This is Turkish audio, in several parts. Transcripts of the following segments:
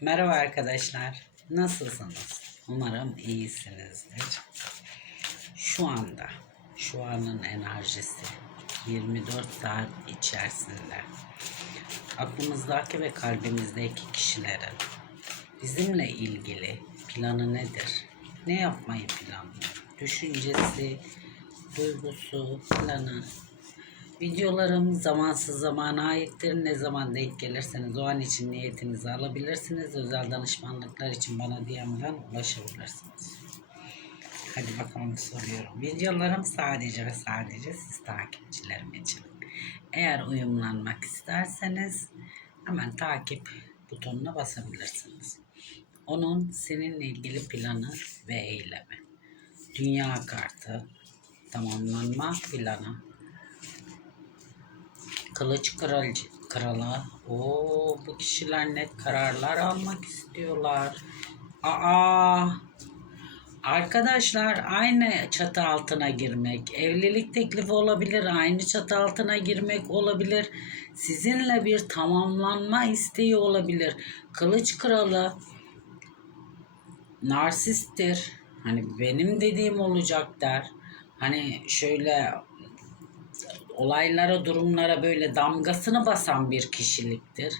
Merhaba arkadaşlar. Nasılsınız? Umarım iyisinizdir. Şu anda, şu anın enerjisi 24 saat içerisinde aklımızdaki ve kalbimizdeki kişilerin bizimle ilgili planı nedir? Ne yapmayı planlıyor? Düşüncesi, duygusu, planı Videolarım zamansız zamana aittir. Ne zaman denk gelirseniz o an için niyetinizi alabilirsiniz. Özel danışmanlıklar için bana DM'den ulaşabilirsiniz. Hadi bakalım soruyorum. Videolarım sadece ve sadece siz takipçilerim için. Eğer uyumlanmak isterseniz hemen takip butonuna basabilirsiniz. Onun seninle ilgili planı ve eylemi. Dünya kartı, tamamlanma planı, Kılıç kral, krala. Oo, bu kişiler net kararlar almak istiyorlar. Aa, arkadaşlar aynı çatı altına girmek, evlilik teklifi olabilir, aynı çatı altına girmek olabilir. Sizinle bir tamamlanma isteği olabilir. Kılıç kralı narsisttir. Hani benim dediğim olacak der. Hani şöyle olaylara, durumlara böyle damgasını basan bir kişiliktir.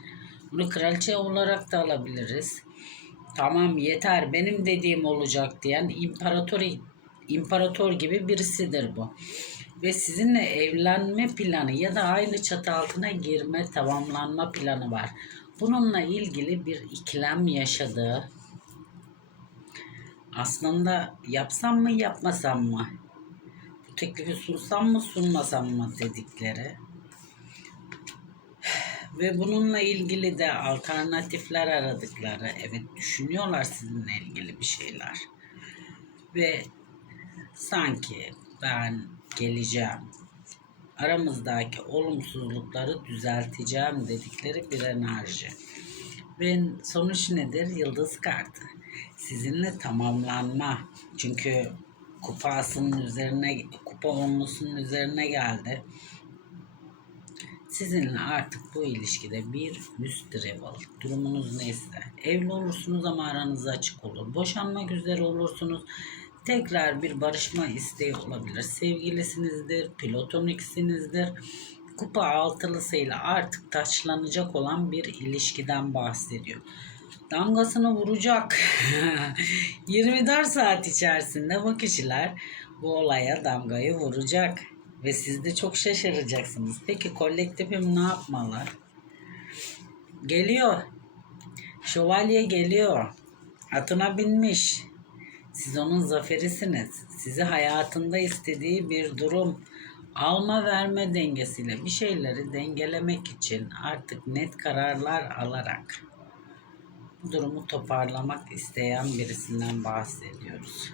Bunu kraliçe olarak da alabiliriz. Tamam yeter benim dediğim olacak diyen imparator imparator gibi birisidir bu. Ve sizinle evlenme planı ya da aynı çatı altına girme, tamamlanma planı var. Bununla ilgili bir ikilem yaşadığı aslında yapsam mı yapmasam mı teklifi sunsam mı sunmasam mı dedikleri. Ve bununla ilgili de alternatifler aradıkları evet düşünüyorlar sizinle ilgili bir şeyler. Ve sanki ben geleceğim aramızdaki olumsuzlukları düzelteceğim dedikleri bir enerji. Ve sonuç nedir? Yıldız kartı. Sizinle tamamlanma. Çünkü kupasının üzerine kupa onlusunun üzerine geldi. Sizinle artık bu ilişkide bir üst level durumunuz neyse evli olursunuz ama aranız açık olur. Boşanmak üzere olursunuz. Tekrar bir barışma isteği olabilir. Sevgilisinizdir, platoniksinizdir. Kupa altılısıyla artık taçlanacak olan bir ilişkiden bahsediyor damgasını vuracak. 24 saat içerisinde bu kişiler bu olaya damgayı vuracak. Ve siz de çok şaşıracaksınız. Peki kolektifim ne yapmalı? Geliyor. Şövalye geliyor. Atına binmiş. Siz onun zaferisiniz. Sizi hayatında istediği bir durum alma verme dengesiyle bir şeyleri dengelemek için artık net kararlar alarak bu durumu toparlamak isteyen birisinden bahsediyoruz.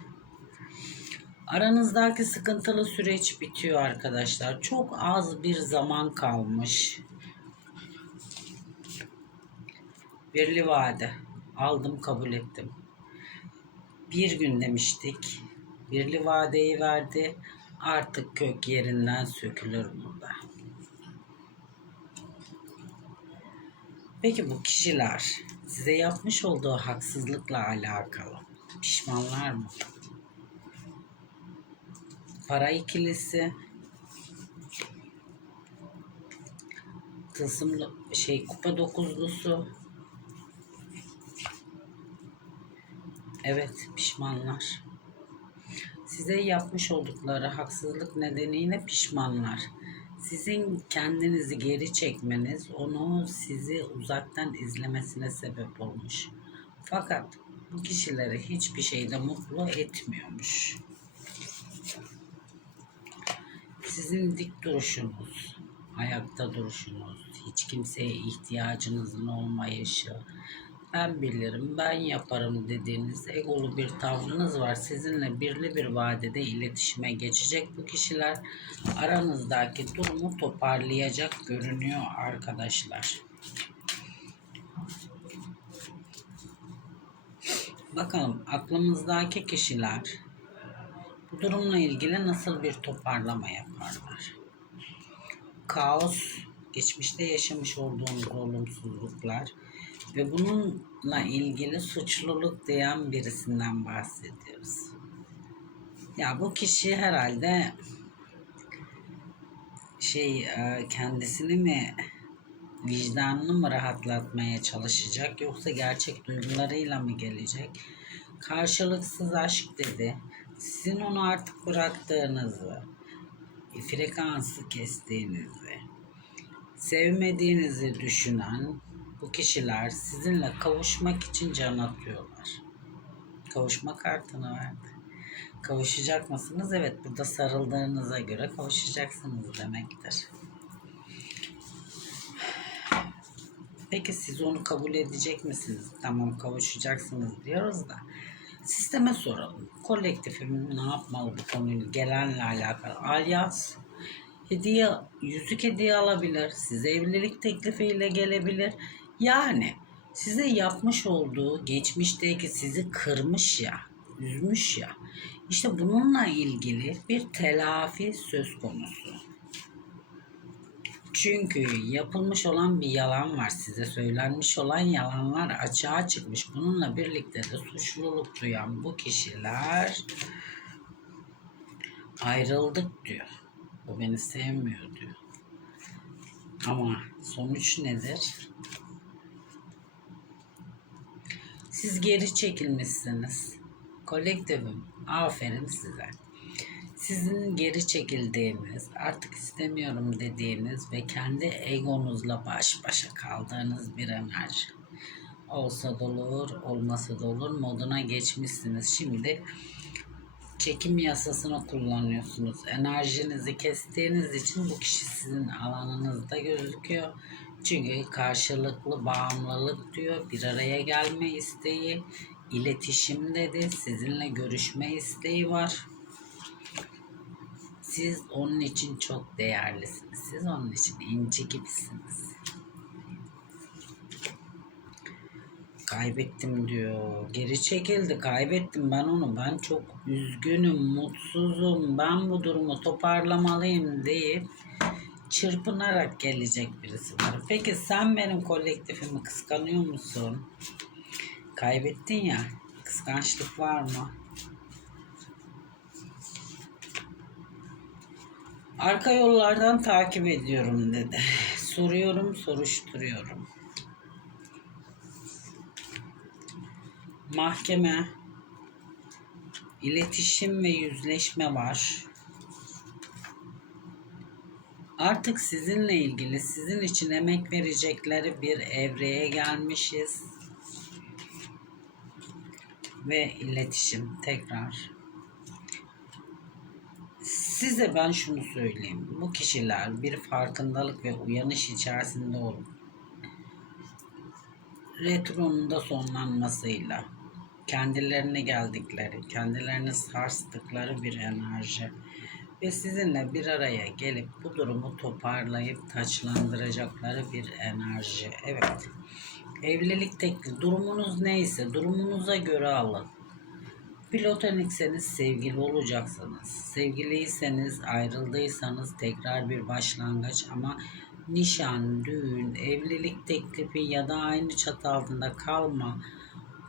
Aranızdaki sıkıntılı süreç bitiyor arkadaşlar. Çok az bir zaman kalmış. Birli vade. Aldım kabul ettim. Bir gün demiştik. Birli vadeyi verdi. Artık kök yerinden sökülür burada. Peki bu kişiler size yapmış olduğu haksızlıkla alakalı pişmanlar mı? Para ikilisi tılsımlı şey kupa dokuzlusu Evet pişmanlar. Size yapmış oldukları haksızlık nedeniyle pişmanlar sizin kendinizi geri çekmeniz onu sizi uzaktan izlemesine sebep olmuş. Fakat bu kişileri hiçbir şeyde mutlu etmiyormuş. Sizin dik duruşunuz, ayakta duruşunuz, hiç kimseye ihtiyacınızın olmayışı, ben bilirim, ben yaparım dediğiniz egolu bir tavrınız var. Sizinle birli bir vadede iletişime geçecek bu kişiler aranızdaki durumu toparlayacak görünüyor arkadaşlar. Bakalım aklımızdaki kişiler durumla ilgili nasıl bir toparlama yaparlar? Kaos, geçmişte yaşamış olduğumuz olumsuzluklar, Ve bununla ilgili suçluluk diyen birisinden bahsediyoruz. Ya bu kişi herhalde şey e, kendisini mi vicdanını mı rahatlatmaya çalışacak yoksa gerçek duygularıyla mı gelecek? Karşılıksız aşk dedi. Sizin onu artık bıraktığınızı, frekansı kestiğinizi, sevmediğinizi düşünen bu kişiler sizinle kavuşmak için can atıyorlar. Kavuşma kartını verdi. Kavuşacak mısınız? Evet burada sarıldığınıza göre kavuşacaksınız demektir. Peki siz onu kabul edecek misiniz? Tamam kavuşacaksınız diyoruz da. Sisteme soralım. Kolektifim ne yapmalı bu konuyla gelenle alakalı? Alyans hediye, yüzük hediye alabilir. Size evlilik teklifiyle gelebilir. Yani size yapmış olduğu geçmişteki sizi kırmış ya, üzmüş ya. İşte bununla ilgili bir telafi söz konusu. Çünkü yapılmış olan bir yalan var size söylenmiş olan yalanlar açığa çıkmış. Bununla birlikte de suçluluk duyan bu kişiler ayrıldık diyor. O beni sevmiyor diyor. Ama sonuç nedir? Siz geri çekilmişsiniz. Kolektifim. Aferin size sizin geri çekildiğiniz, artık istemiyorum dediğiniz ve kendi egonuzla baş başa kaldığınız bir enerji. Olsa da olur, olmasa da olur moduna geçmişsiniz. Şimdi çekim yasasını kullanıyorsunuz. Enerjinizi kestiğiniz için bu kişi sizin alanınızda gözüküyor. Çünkü karşılıklı bağımlılık diyor, bir araya gelme isteği, iletişim dedi, sizinle görüşme isteği var. Siz onun için çok değerlisiniz. Siz onun için inci gibisiniz. Kaybettim diyor. Geri çekildi. Kaybettim ben onu. Ben çok üzgünüm, mutsuzum. Ben bu durumu toparlamalıyım deyip çırpınarak gelecek birisi var. Peki sen benim kolektifimi kıskanıyor musun? Kaybettin ya. Kıskançlık var mı? Arka yollardan takip ediyorum dedi. Soruyorum, soruşturuyorum. Mahkeme, iletişim ve yüzleşme var. Artık sizinle ilgili, sizin için emek verecekleri bir evreye gelmişiz. Ve iletişim tekrar. Size ben şunu söyleyeyim. Bu kişiler bir farkındalık ve uyanış içerisinde olup retronun da sonlanmasıyla kendilerine geldikleri, kendilerini sarstıkları bir enerji ve sizinle bir araya gelip bu durumu toparlayıp taçlandıracakları bir enerji. Evet. Evlilik tekli durumunuz neyse durumunuza göre alın. Platonikseniz sevgili olacaksınız. Sevgiliyseniz ayrıldıysanız tekrar bir başlangıç ama nişan, düğün, evlilik teklifi ya da aynı çatı altında kalma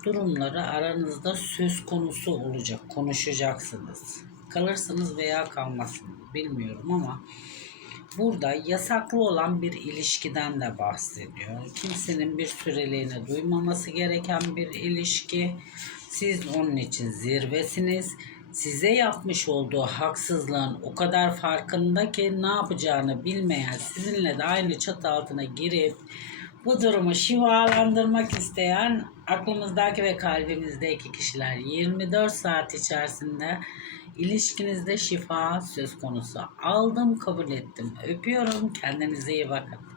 durumları aranızda söz konusu olacak. Konuşacaksınız. Kalırsınız veya kalmazsınız bilmiyorum ama burada yasaklı olan bir ilişkiden de bahsediyor. Kimsenin bir süreliğine duymaması gereken bir ilişki. Siz onun için zirvesiniz. Size yapmış olduğu haksızlığın o kadar farkında ki ne yapacağını bilmeyen sizinle de aynı çatı altına girip bu durumu şifalandırmak isteyen aklımızdaki ve kalbimizdeki kişiler 24 saat içerisinde ilişkinizde şifa söz konusu. Aldım kabul ettim. Öpüyorum. Kendinize iyi bakın.